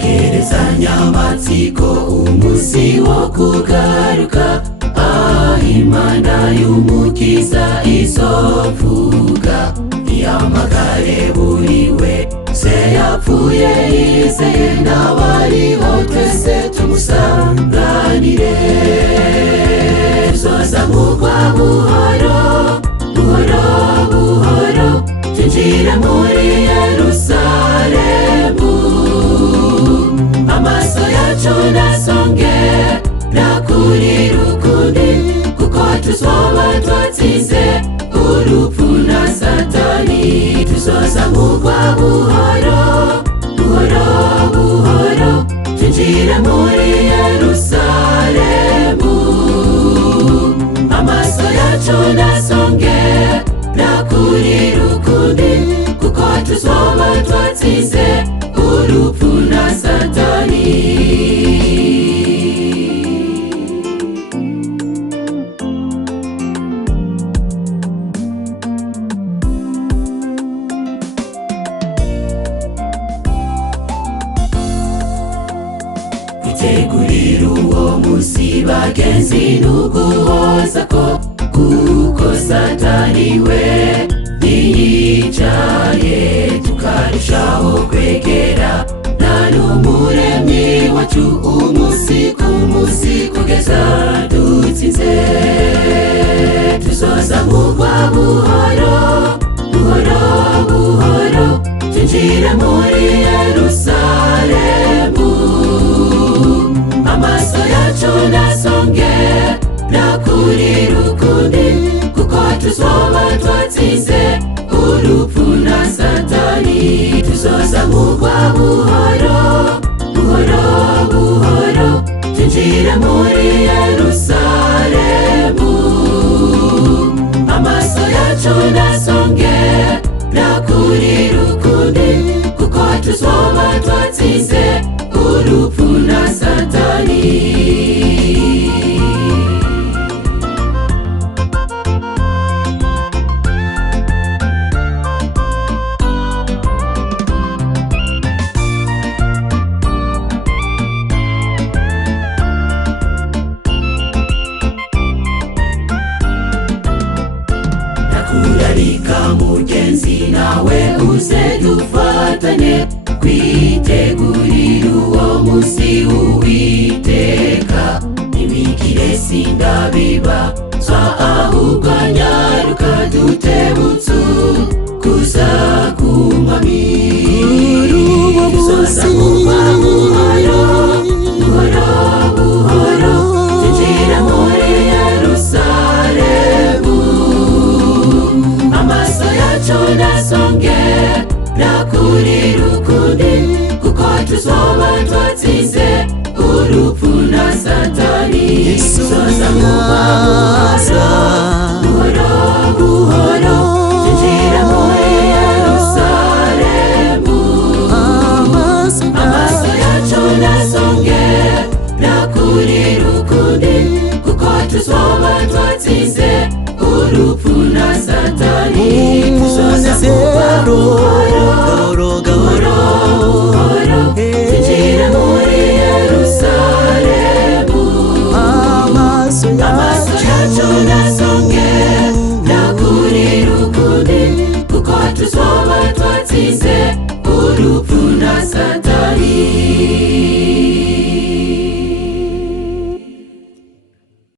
dutegerezanya amatsiko umunsi wo kugaruka, Imana y'umukiza izovuga. Iyamagare buri wese yapfuye yizeye, n'abariho twese tumusanganire. Tuzozamurwa buhoro buhoro buhoro, twinjire muri Yerusalemu. Amaso yacu nasongera kuri rukundi, kuko tuzoba twatsinze urupfu na Satani. Tuzozamurwa buhoro buhoro buhoro, twinjire muri Yerusalemu. Amaso yacu nasongera kuri rukundi, kuko tuzoba twatsinze urupfu na Satani. Tegurira uwo munsi bagenzi, n'uguhoza ko kuko Satani we niyicaye, tukarushaho kwegera na n'umuremyi wacu umunsi ku munsi, kugeza dutsinze. Tuzozamurwa buhoro buhoro buhoro, twinjire muri Yerusalemu. Amaso yacu nasongera kuri rukundi, kuko tuzoba twatsinze urupfu na Satani. Tuzozamurwa buhoro buhoro buhoro, twinjire muri Yerusalemu. Amaso yacu nasongera kuri rukundi, kuko tuzoba twatsinze urupfu na Satani. Nakurarika mugenzi, nawe uze dufatane kwitegurira uwo munsi w'Uwiteka. Ntibigire sindabibazwa, ahubwo nyaruka dutebutse kuza k'Umwami. Tuzozamurwa buhoro buhoro buhoro, twinjire muri Yerusalemu. Amaso yacu nasongera kuri rukundi, kuko tuzoba twatsinze urupfu na Satani. Tuzozamurwa buhoro buhoro, twinjire muri Yerusalemu. Amaso yacu nasongera kuri rukundi, kuko tuzoba twatsinze urupfu na Satani. Tuzozamurwa buhoro buhoro buhoro, twinjire muri Yerusalemu. Amaso yacu nasongera kuri rukundi, kuko tuzoba